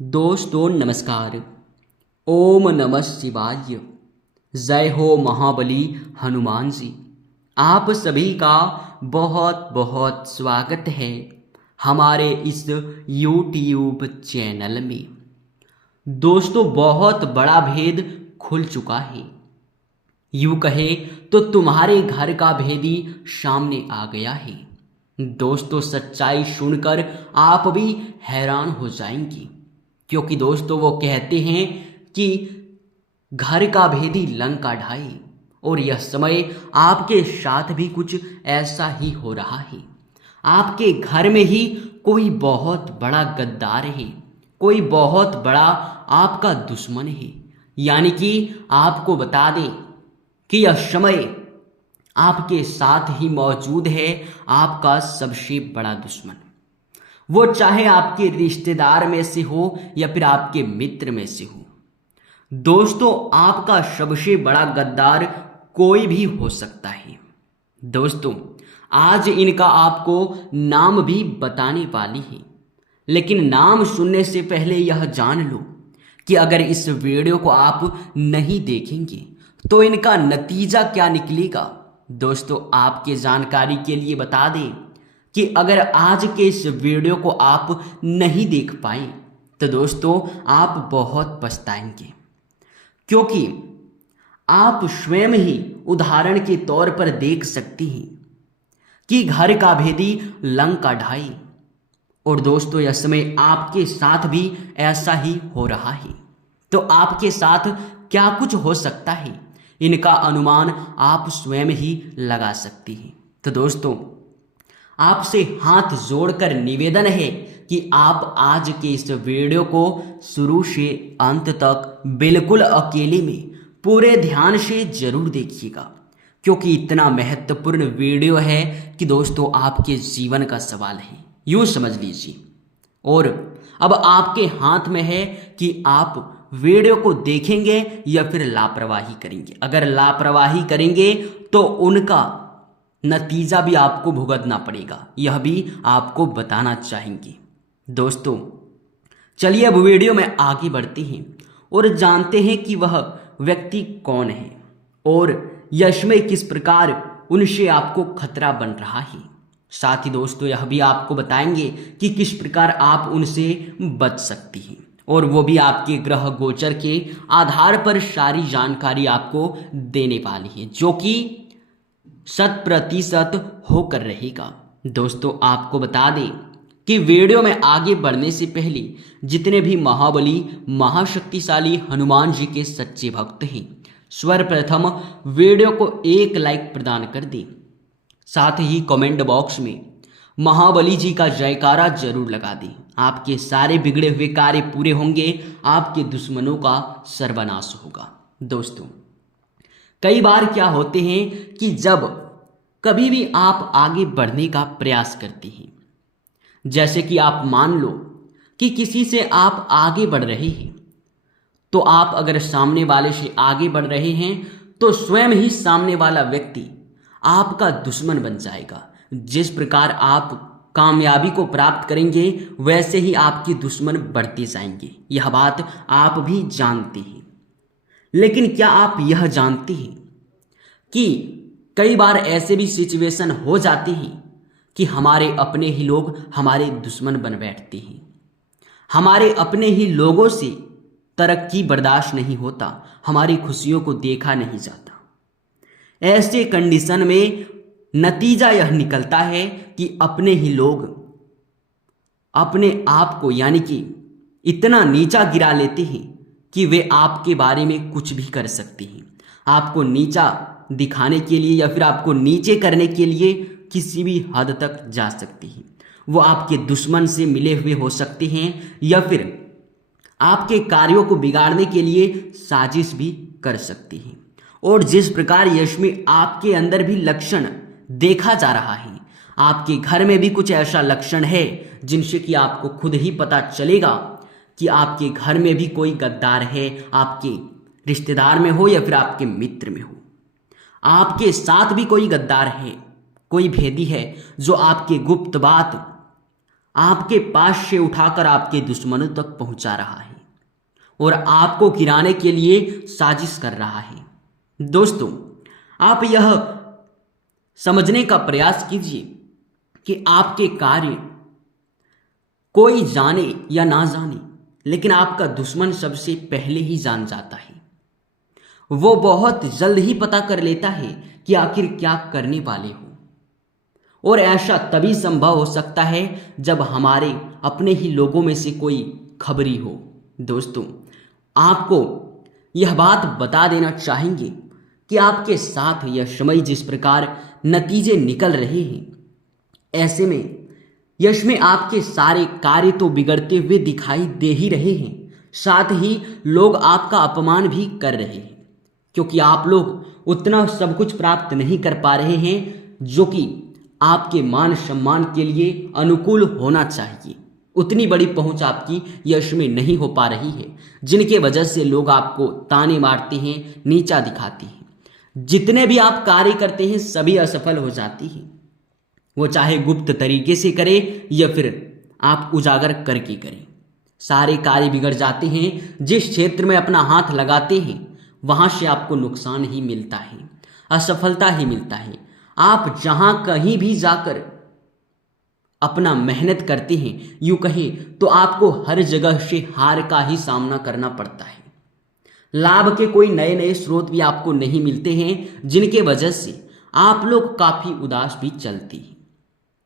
दोस्तों नमस्कार। ओम नमः शिवाय। जय हो महाबली हनुमान जी। आप सभी का बहुत बहुत स्वागत है हमारे इस YouTube चैनल में। दोस्तों बहुत बड़ा भेद खुल चुका है। यूं कहे तो तुम्हारे घर का भेदी सामने आ गया है। दोस्तों सच्चाई सुनकर आप भी हैरान हो जाएंगे, क्योंकि दोस्तों वो कहते हैं कि घर का भेदी लंका ढाई, और यह समय आपके साथ भी कुछ ऐसा ही हो रहा है। आपके घर में ही कोई बहुत बड़ा गद्दार है, कोई बहुत बड़ा आपका दुश्मन है। यानी कि आपको बता दें कि यह समय आपके साथ ही मौजूद है आपका सबसे बड़ा दुश्मन। वो चाहे आपके रिश्तेदार में से हो या फिर आपके मित्र में से हो। दोस्तों आपका सबसे बड़ा गद्दार कोई भी हो सकता है। दोस्तों आज इनका आपको नाम भी बताने वाली है, लेकिन नाम सुनने से पहले यह जान लो कि अगर इस वीडियो को आप नहीं देखेंगे तो इनका नतीजा क्या निकलेगा। दोस्तों आपके जानकारी के लिए बता दें कि अगर आज के इस वीडियो को आप नहीं देख पाए तो दोस्तों आप बहुत पछताएंगे, क्योंकि आप स्वयं ही उदाहरण के तौर पर देख सकते हैं कि घर का भेदी लंका ढाई। और दोस्तों यह समय आपके साथ भी ऐसा ही हो रहा है। तो आपके साथ क्या कुछ हो सकता है, इनका अनुमान आप स्वयं ही लगा सकती हैं। तो दोस्तों आपसे हाथ जोड़कर निवेदन है कि आप आज के इस वीडियो को शुरू से अंत तक बिल्कुल अकेले में पूरे ध्यान से जरूर देखिएगा, क्योंकि इतना महत्वपूर्ण वीडियो है कि दोस्तों आपके जीवन का सवाल है, यूं समझ लीजिए। और अब आपके हाथ में है कि आप वीडियो को देखेंगे या फिर लापरवाही करेंगे। अगर लापरवाही करेंगे तो उनका नतीजा भी आपको भुगतना पड़ेगा, यह भी आपको बताना चाहेंगे। दोस्तों चलिए अब वीडियो में आगे बढ़ते हैं और जानते हैं कि वह व्यक्ति कौन है और यश में किस प्रकार उनसे आपको खतरा बन रहा है। साथ ही दोस्तों यह भी आपको बताएंगे कि किस प्रकार आप उनसे बच सकती हैं, और वो भी आपके ग्रह गोचर के आधार पर सारी जानकारी आपको देने वाली है, जो कि 100% होकर रहेगा। दोस्तों आपको बता दें कि वीडियो में आगे बढ़ने से पहले जितने भी महाबली महाशक्तिशाली हनुमान जी के सच्चे भक्त हैं, सर्वप्रथम वीडियो को एक लाइक प्रदान कर दें। साथ ही कमेंट बॉक्स में महाबली जी का जयकारा जरूर लगा दें। आपके सारे बिगड़े हुए कार्य पूरे होंगे, आपके दुश्मनों का सर्वनाश होगा। दोस्तों कई बार क्या होते हैं कि जब कभी भी आप आगे बढ़ने का प्रयास करते हैं, जैसे कि आप मान लो कि किसी से आप आगे बढ़ रहे हैं, तो आप अगर सामने वाले से आगे बढ़ रहे हैं तो स्वयं ही सामने वाला व्यक्ति आपका दुश्मन बन जाएगा। जिस प्रकार आप कामयाबी को प्राप्त करेंगे वैसे ही आपके दुश्मन बढ़ते जाएंगे। यह बात आप भी जानते हैं, लेकिन क्या आप यह जानते हैं कि कई बार ऐसे भी सिचुएशन हो जाते हैं कि हमारे अपने ही लोग हमारे दुश्मन बन बैठते हैं। हमारे अपने ही लोगों से तरक्की बर्दाश्त नहीं होता, हमारी खुशियों को देखा नहीं जाता। ऐसे कंडीशन में नतीजा यह निकलता है कि अपने ही लोग अपने आप को यानी कि इतना नीचा गिरा लेते हैं कि वे आपके बारे में कुछ भी कर सकते हैं। आपको नीचा दिखाने के लिए या फिर आपको नीचे करने के लिए किसी भी हद तक जा सकते हैं। वो आपके दुश्मन से मिले हुए हो सकते हैं या फिर आपके कार्यों को बिगाड़ने के लिए साजिश भी कर सकते हैं। और जिस प्रकार यश में आपके अंदर भी लक्षण देखा जा रहा है, आपके घर में भी कुछ ऐसा लक्षण है जिनसे कि आपको खुद ही पता चलेगा कि आपके घर में भी कोई गद्दार है, आपके रिश्तेदार में हो या फिर आपके मित्र में हो। आपके साथ भी कोई गद्दार है, कोई भेदी है जो आपके गुप्त बात आपके पास से उठाकर आपके दुश्मनों तक पहुंचा रहा है और आपको गिराने के लिए साजिश कर रहा है। दोस्तों, आप यह समझने का प्रयास कीजिए कि आपके कार्य कोई जाने या ना जाने, लेकिन आपका दुश्मन सबसे पहले ही जान जाता है। वो बहुत जल्द ही पता कर लेता है कि आखिर क्या करने वाले हो, और ऐसा तभी संभव हो सकता है जब हमारे अपने ही लोगों में से कोई खबरी हो। दोस्तों, आपको यह बात बता देना चाहेंगे कि आपके साथ यह समय जिस प्रकार नतीजे निकल रहे हैं, ऐसे में यश में आपके सारे कार्य तो बिगड़ते हुए दिखाई दे ही रहे हैं, साथ ही लोग आपका अपमान भी कर रहे हैं, क्योंकि आप लोग उतना सब कुछ प्राप्त नहीं कर पा रहे हैं जो कि आपके मान सम्मान के लिए अनुकूल होना चाहिए। उतनी बड़ी पहुंच आपकी यश में नहीं हो पा रही है, जिनके वजह से लोग आपको ताने मारते हैं, नीचा दिखाते हैं। जितने भी आप कार्य करते हैं सभी असफल हो जाती हैं, वो चाहे गुप्त तरीके से करे या फिर आप उजागर करके करें, सारे कार्य बिगड़ जाते हैं। जिस क्षेत्र में अपना हाथ लगाते हैं वहां से आपको नुकसान ही मिलता है, असफलता ही मिलता है। आप जहां कहीं भी जाकर अपना मेहनत करते हैं, यूं कहें तो आपको हर जगह से हार का ही सामना करना पड़ता है। लाभ के कोई नए नए स्रोत भी आपको नहीं मिलते हैं, जिनके वजह से आप लोग काफी उदास भी चलती हैं।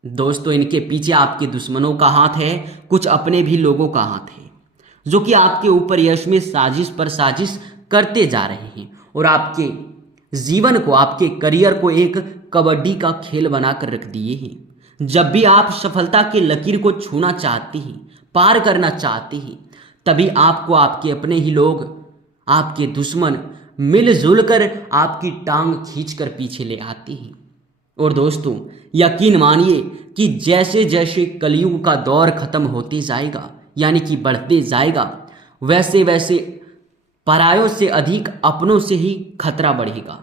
दोस्तों, इनके पीछे आपके दुश्मनों का हाथ है, कुछ अपने भी लोगों का हाथ है, जो कि आपके ऊपर यश में साजिश पर साजिश करते जा रहे हैं और आपके जीवन को, आपके करियर को एक कबड्डी का खेल बनाकर रख दिए हैं। जब भी आप सफलता के लकीर को छूना चाहते हैं, पार करना चाहते हैं, तभी आपको आपके अपने ही लोग, आपके दुश्मन मिलजुल कर आपकी टांग खींचकर पीछे ले आते हैं। और दोस्तों, यकीन मानिए कि जैसे जैसे कलयुग का दौर खत्म होते जाएगा, यानी कि बढ़ते जाएगा, वैसे वैसे परायों से अधिक अपनों से ही खतरा बढ़ेगा।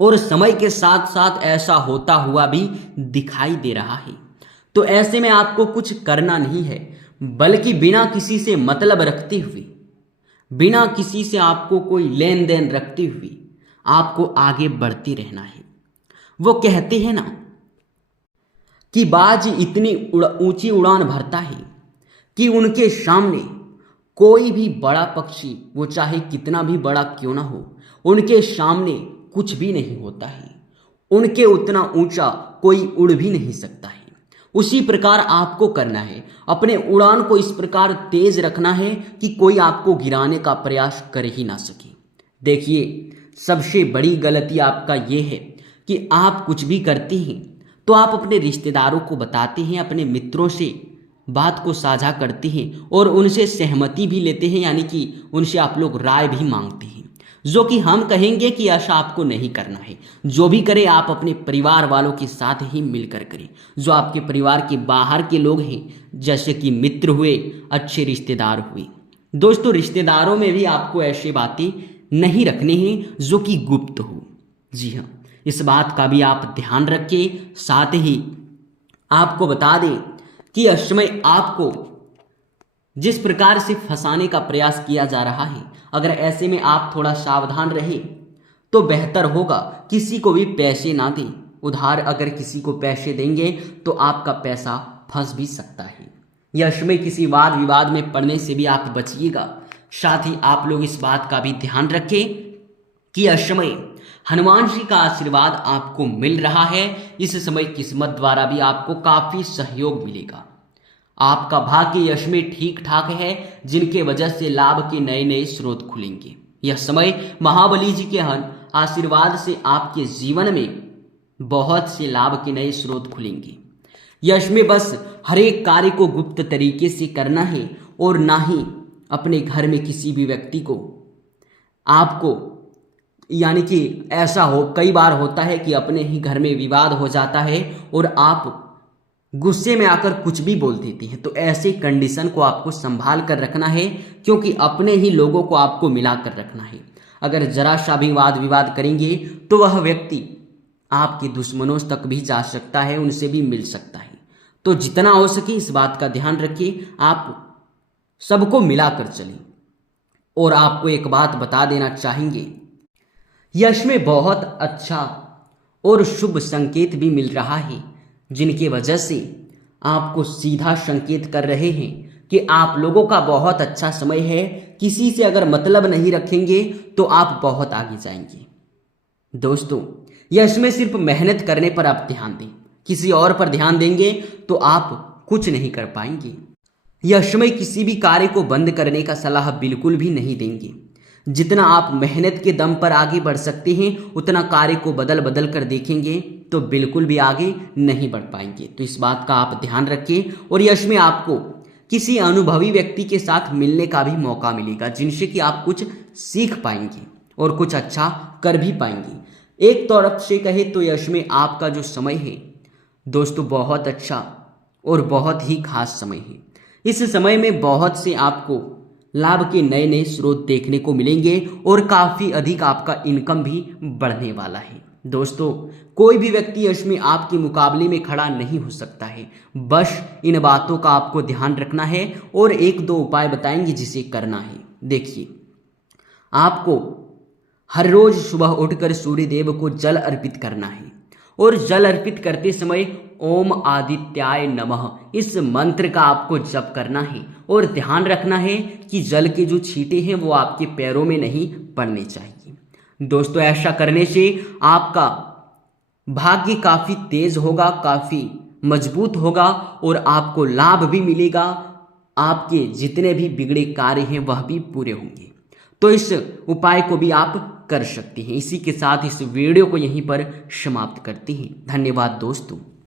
और समय के साथ साथ ऐसा होता हुआ भी दिखाई दे रहा है। तो ऐसे में आपको कुछ करना नहीं है, बल्कि बिना किसी से मतलब रखते हुए, बिना किसी से आपको कोई लेन देन रखते हुए आपको आगे बढ़ते रहना है। वो कहते हैं ना कि बाज इतनी ऊंची उड़ान भरता है कि उनके सामने कोई भी बड़ा पक्षी, वो चाहे कितना भी बड़ा क्यों ना हो, उनके सामने कुछ भी नहीं होता है। उनके उतना ऊंचा कोई उड़ भी नहीं सकता है। उसी प्रकार आपको करना है, अपने उड़ान को इस प्रकार तेज रखना है कि कोई आपको गिराने का प्रयास कर ही ना सके। देखिए, सबसे बड़ी गलती आपका ये है कि आप कुछ भी करते हैं तो आप अपने रिश्तेदारों को बताते हैं, अपने मित्रों से बात को साझा करते हैं और उनसे सहमति भी लेते हैं, यानी कि उनसे आप लोग राय भी मांगते हैं, जो कि हम कहेंगे कि ऐसा आपको नहीं करना है। जो भी करें आप अपने परिवार वालों के साथ ही मिलकर करें। जो आपके परिवार के बाहर के लोग हैं, जैसे कि मित्र हुए, अच्छे रिश्तेदार हुए। दोस्तों, रिश्तेदारों में भी आपको ऐसी बातें नहीं रखनी हैं जो कि गुप्त हो। जी हाँ, इस बात का भी आप ध्यान रखें। साथ ही आपको बता दें कि इस समय आपको जिस प्रकार से फंसाने का प्रयास किया जा रहा है, अगर ऐसे में आप थोड़ा सावधान रहे तो बेहतर होगा। किसी को भी पैसे ना दें। उधार अगर किसी को पैसे देंगे तो आपका पैसा फंस भी सकता है। यश में किसी वाद विवाद में पड़ने से भी आप बचिएगा। साथ ही आप लोग इस बात का भी ध्यान रखें कि इस समय हनुमान जी का आशीर्वाद आपको मिल रहा है। इस समय किस्मत द्वारा भी आपको काफी सहयोग मिलेगा। आपका भाग्य यश में ठीक ठाक है, जिनके वजह से लाभ के नए नए स्रोत खुलेंगे। यह समय महाबली जी के आशीर्वाद से आपके जीवन में बहुत से लाभ के नए स्रोत खुलेंगे। यश में बस हर एक कार्य को गुप्त तरीके से करना है और ना ही अपने घर में किसी भी व्यक्ति को आपको, यानी कि ऐसा हो, कई बार होता है कि अपने ही घर में विवाद हो जाता है और आप गुस्से में आकर कुछ भी बोल देती हैं। तो ऐसे कंडीशन को आपको संभाल कर रखना है, क्योंकि अपने ही लोगों को आपको मिला कर रखना है। अगर जरा सा भी वाद विवाद करेंगे तो वह व्यक्ति आपके दुश्मनों तक भी जा सकता है, उनसे भी मिल सकता है। तो जितना हो सके इस बात का ध्यान रखिए, आप सबको मिलाकर चलें। और आपको एक बात बता देना चाहेंगे, यश में बहुत अच्छा और शुभ संकेत भी मिल रहा है, जिनकी वजह से आपको सीधा संकेत कर रहे हैं कि आप लोगों का बहुत अच्छा समय है। किसी से अगर मतलब नहीं रखेंगे तो आप बहुत आगे जाएंगे। दोस्तों, यश में सिर्फ मेहनत करने पर आप ध्यान दें, किसी और पर ध्यान देंगे तो आप कुछ नहीं कर पाएंगे। यश में किसी भी कार्य को बंद करने का सलाह बिल्कुल भी नहीं देंगे। जितना आप मेहनत के दम पर आगे बढ़ सकते हैं उतना कार्य को बदल बदल कर देखेंगे तो बिल्कुल भी आगे नहीं बढ़ पाएंगे। तो इस बात का आप ध्यान रखिए। और यश में आपको किसी अनुभवी व्यक्ति के साथ मिलने का भी मौका मिलेगा, जिनसे कि आप कुछ सीख पाएंगे और कुछ अच्छा कर भी पाएंगे। एक तरफ से कहे तो यश में आपका जो समय है दोस्तों बहुत अच्छा और बहुत ही खास समय है। इस समय में बहुत से आपको लाभ के नए नए स्रोत देखने को मिलेंगे और काफ़ी अधिक आपका इनकम भी बढ़ने वाला है। दोस्तों, कोई भी व्यक्ति यश में आपके मुकाबले में खड़ा नहीं हो सकता है। बस इन बातों का आपको ध्यान रखना है और एक दो उपाय बताएंगे जिसे करना है। देखिए, आपको हर रोज सुबह उठकर सूर्य देव को जल अर्पित करना है और जल अर्पित करते समय ओम आदित्याय नमः इस मंत्र का आपको जप करना है और ध्यान रखना है कि जल के जो छींटे हैं वो आपके पैरों में नहीं पड़ने चाहिए। दोस्तों, ऐसा करने से आपका भाग्य काफ़ी तेज होगा, काफ़ी मजबूत होगा और आपको लाभ भी मिलेगा। आपके जितने भी बिगड़े कार्य हैं वह भी पूरे होंगे। तो इस उपाय को भी आप कर सकते हैं। इसी के साथ इस वीडियो को यहीं पर समाप्त करते हैं। धन्यवाद दोस्तों।